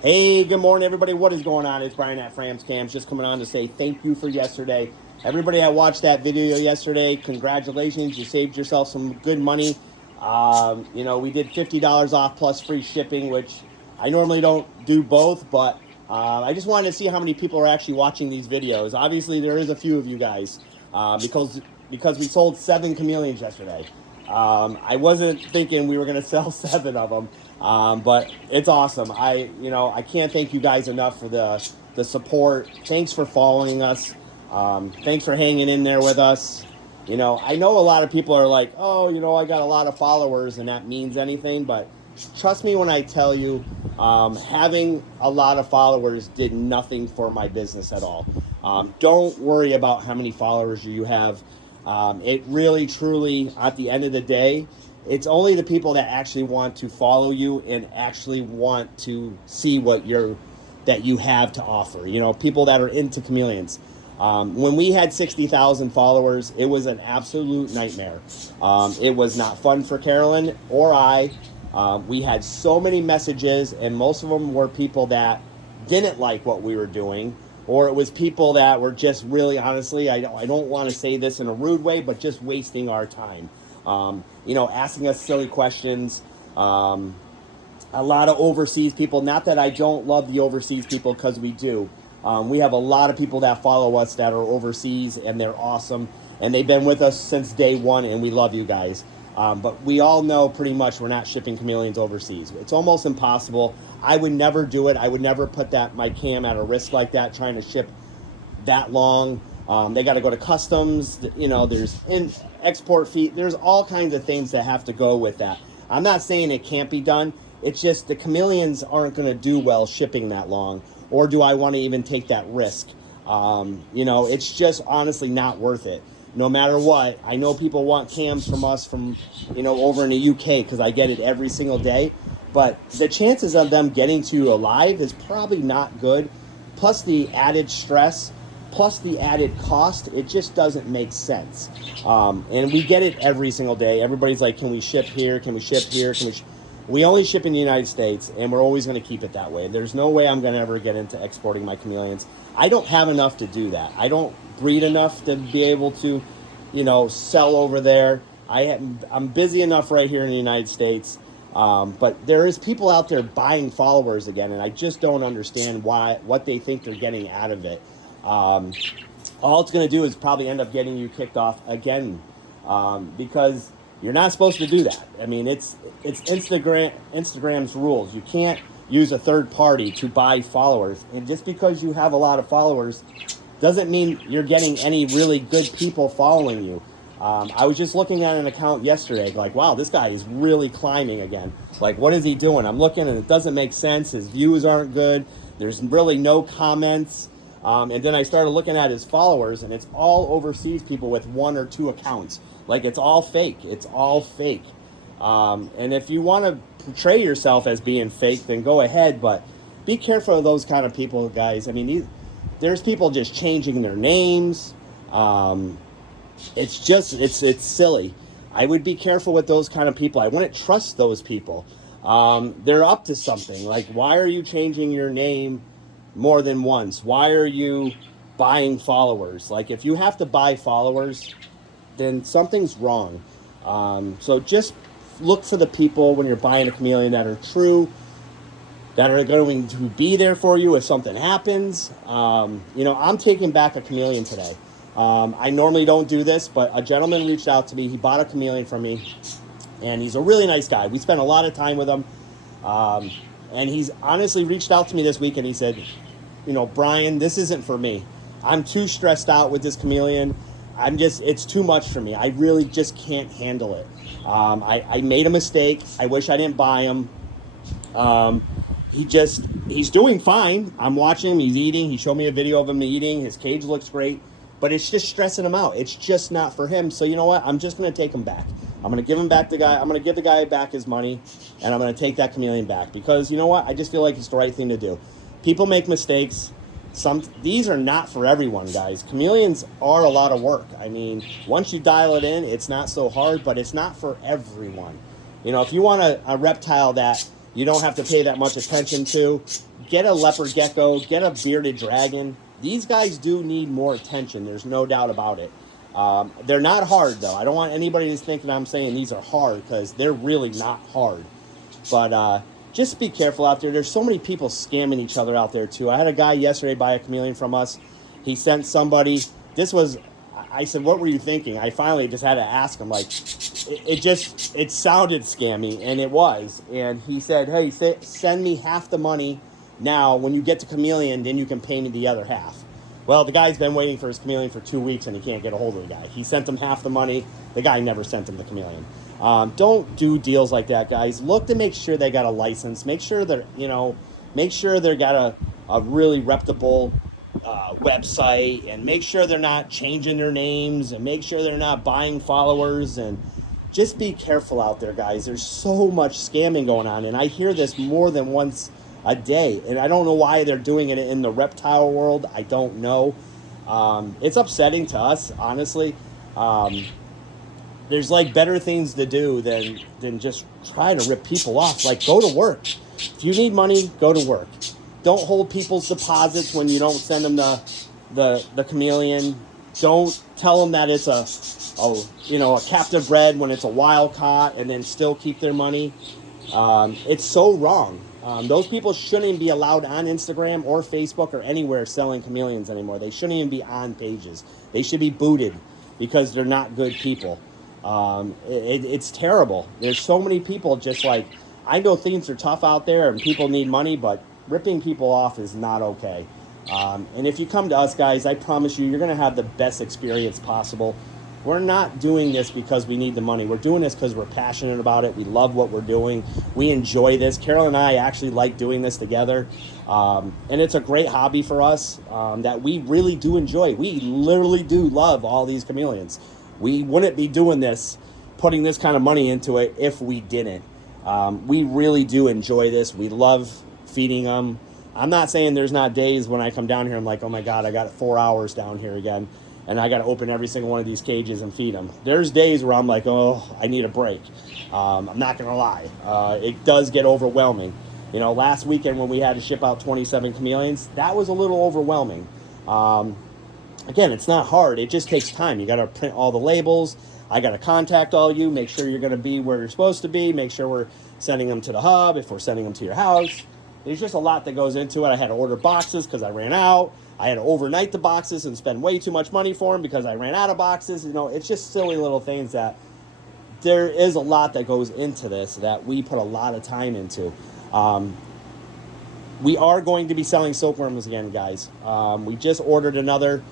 Hey, good morning, everybody. What is going on? It's Brian at Frams Cams, just coming on to say thank you for yesterday. Everybody that watched that video yesterday, congratulations. You saved yourself some good money. We did $50 off plus free shipping, which I normally don't do both, but I just wanted to see how many people are actually watching these videos. Obviously, there is a few of you guys because we sold 7 chameleons yesterday. I wasn't thinking we were going to sell 7 of them, but it's awesome. I can't thank you guys enough for the support. Thanks for following us. Thanks for hanging in there with us. I know a lot of people are like, oh, I got a lot of followers and that means anything, but trust me when I tell you, having a lot of followers did nothing for my business at all. Don't worry about how many followers you have. It really, truly, at the end of the day, it's only the people that actually want to follow you and actually want to see that you have to offer. People that are into chameleons. When we had 60,000 followers, it was an absolute nightmare. It was not fun for Carolyn or I. We had so many messages, and most of them were people that didn't like what we were doing, or it was people that were just really, honestly, I don't want to say this in a rude way, but just wasting our time. Asking us silly questions. A lot of overseas people. Not that I don't love the overseas people, because we do. We have a lot of people that follow us that are overseas, and they're awesome. And they've been with us since day one, and we love you guys. But we all know pretty much we're not shipping chameleons overseas. It's almost impossible. I would never do it. I would never put my cam at a risk like that, trying to ship that long. They got to go to customs. There's export fee. There's all kinds of things that have to go with that. I'm not saying it can't be done. It's just the chameleons aren't going to do well shipping that long. Or do I want to even take that risk? It's just honestly not worth it. No matter what, I know people want cams from us from over in the UK, because I get it every single day. But the chances of them getting to you alive is probably not good. Plus the added stress, plus the added cost, it just doesn't make sense. And we get it every single day. Everybody's like, can we ship here? Can we ship here? We only ship in the United States, and we're always going to keep it that way. There's no way I'm going to ever get into exporting my chameleons. I don't have enough to do that. I don't breed enough to be able to, sell over there. I'm busy enough right here in the United States. But there is people out there buying followers again, and I just don't understand what they think they're getting out of it. All it's going to do is probably end up getting you kicked off again, because you're not supposed to do that. I mean, it's Instagram's rules. You can't use a third party to buy followers, and just because you have a lot of followers doesn't mean you're getting any really good people following you. I was just looking at an account yesterday, like, wow, this guy is really climbing again. Like, what is he doing? I'm looking, and it doesn't make sense. His views aren't good. There's really no comments. And then I started looking at his followers, and it's all overseas people with 1 or 2 accounts. Like, it's all fake. It's all fake. And if you want to portray yourself as being fake, then go ahead. But be careful of those kind of people, guys. I mean, there's people just changing their names. It's silly. I would be careful with those kind of people. I wouldn't trust those people. They're up to something. Like, why are you changing your name more than once? Why are you buying followers? Like, if you have to buy followers, then something's wrong. So just look for the people when you're buying a chameleon that are true, that are going to be there for you if something happens. I'm taking back a chameleon today. I normally don't do this, but a gentleman reached out to me. He bought a chameleon from me, and he's a really nice guy. We spent a lot of time with him. And he's honestly reached out to me this week, and he said, Brian, this isn't for me. I'm too stressed out with this chameleon. It's too much for me. I really just can't handle it. I made a mistake. I wish I didn't buy him. He's doing fine. I'm watching him. He's eating. He showed me a video of him eating. His cage looks great, but it's just stressing him out. It's just not for him. So you know what? I'm just going to take him back. I'm going to give him back I'm going to give the guy back his money, and I'm going to take that chameleon back, because you know what? I just feel like it's the right thing to do. People make mistakes. These are not for everyone, guys. Chameleons are a lot of work. I mean, once you dial it in, it's not so hard, but it's not for everyone. If you want a reptile that you don't have to pay that much attention to. Get a leopard gecko, get a bearded dragon. These guys do need more attention. There's no doubt about it. They're not hard, though. I don't want anybody to think that I'm saying these are hard, because they're really not hard. But just be careful out there. There's so many people scamming each other out there, too. I had a guy yesterday buy a chameleon from us. He sent somebody. I said, what were you thinking? I finally just had to ask him, like, it sounded scammy, and it was. And he said, hey, send me half the money now. When you get to chameleon, then you can pay me the other half. Well, the guy's been waiting for his chameleon for 2 weeks, and he can't get a hold of the guy. He sent him half the money. The guy never sent him the chameleon. Don't do deals like that, guys. Look to make sure they got a license. Make sure they're, make sure they got a really reputable website, and make sure they're not changing their names, and make sure they're not buying followers. And just be careful out there, guys. There's so much scamming going on, and I hear this more than once a day, and I don't know why they're doing it in the reptile world. I don't know. It's upsetting to us, honestly. There's like better things to do than just try to rip people off. Like, go to work. If you need money, go to work. Don't hold people's deposits when you don't send them the chameleon. Don't tell them that it's a captive bred when it's a wild caught, and then still keep their money. It's so wrong. Those people shouldn't even be allowed on Instagram or Facebook or anywhere selling chameleons anymore. They shouldn't even be on pages. They should be booted because they're not good people. It's terrible. There's so many people just like, I know things are tough out there and people need money, but ripping people off is not okay. And if you come to us, guys, I promise you're going to have the best experience possible. We're not doing this because we need the money. We're doing this because we're passionate about it. We love what we're doing. We enjoy this. Carol and I actually like doing this together. And it's a great hobby for us that we really do enjoy. We literally do love all these chameleons. We wouldn't be doing this, putting this kind of money into it, if we didn't. We really do enjoy this. We love feeding them. I'm not saying there's not days when I come down here, I'm like, oh my God, I got 4 hours down here again, and I got to open every single one of these cages and feed them. There's days where I'm like, oh, I need a break. I'm not going to lie. It does get overwhelming. Last weekend when we had to ship out 27 chameleons, that was a little overwhelming. Again, it's not hard. It just takes time. You got to print all the labels. I got to contact all you, make sure you're going to be where you're supposed to be, make sure we're sending them to the hub, if we're sending them to your house. There's just a lot that goes into it. I had to order boxes because I ran out. I had to overnight the boxes and spend way too much money for them because I ran out of boxes. It's just silly little things that there is a lot that goes into this that we put a lot of time into. We are going to be selling silkworms again, guys. We just ordered another.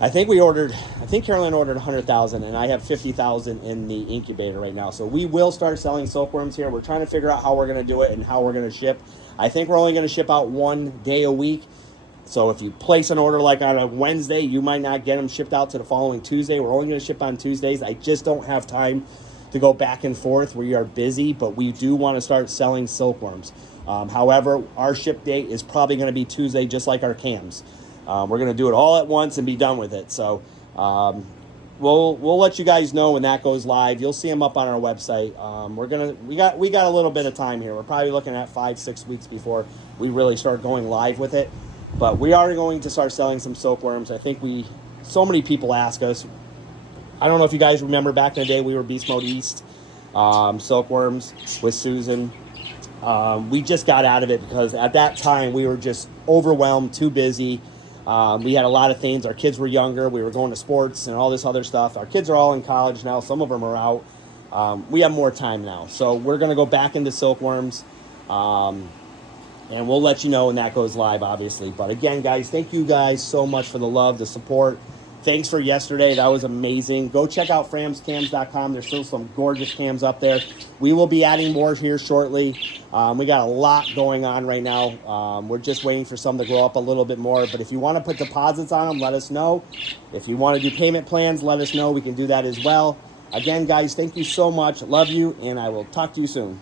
I think Carolyn ordered 100,000, and I have 50,000 in the incubator right now. So we will start selling silkworms here. We're trying to figure out how we're going to do it and how we're going to ship. I think we're only going to ship out 1 day a week. So if you place an order like on a Wednesday, you might not get them shipped out to the following Tuesday. We're only going to ship on Tuesdays. I just don't have time to go back and forth. We are busy, but we do want to start selling silkworms. However, our ship date is probably going to be Tuesday, just like our cams. We're going to do it all at once and be done with it. So we'll let you guys know when that goes live. You'll see them up on our website. We got a little bit of time here. We're probably looking at 5-6 weeks before we really start going live with it. But we are going to start selling some silkworms. I think so many people ask us. I don't know if you guys remember back in the day we were Beast Mode East, silkworms with Susan. We just got out of it because at that time we were just overwhelmed, too busy. We had a lot of things. Our kids were younger. We were going to sports and all this other stuff. Our kids are all in college now. Some of them are out. We have more time now. So we're going to go back into silkworms. And we'll let you know when that goes live, obviously. But again, guys, thank you guys so much for the love, the support. Thanks for yesterday. That was amazing. Go check out framscams.com. There's still some gorgeous cams up there. We will be adding more here shortly. We got a lot going on right now. We're just waiting for some to grow up a little bit more. But if you want to put deposits on them, let us know. If you want to do payment plans, let us know. We can do that as well. Again, guys, thank you so much. Love you, and I will talk to you soon.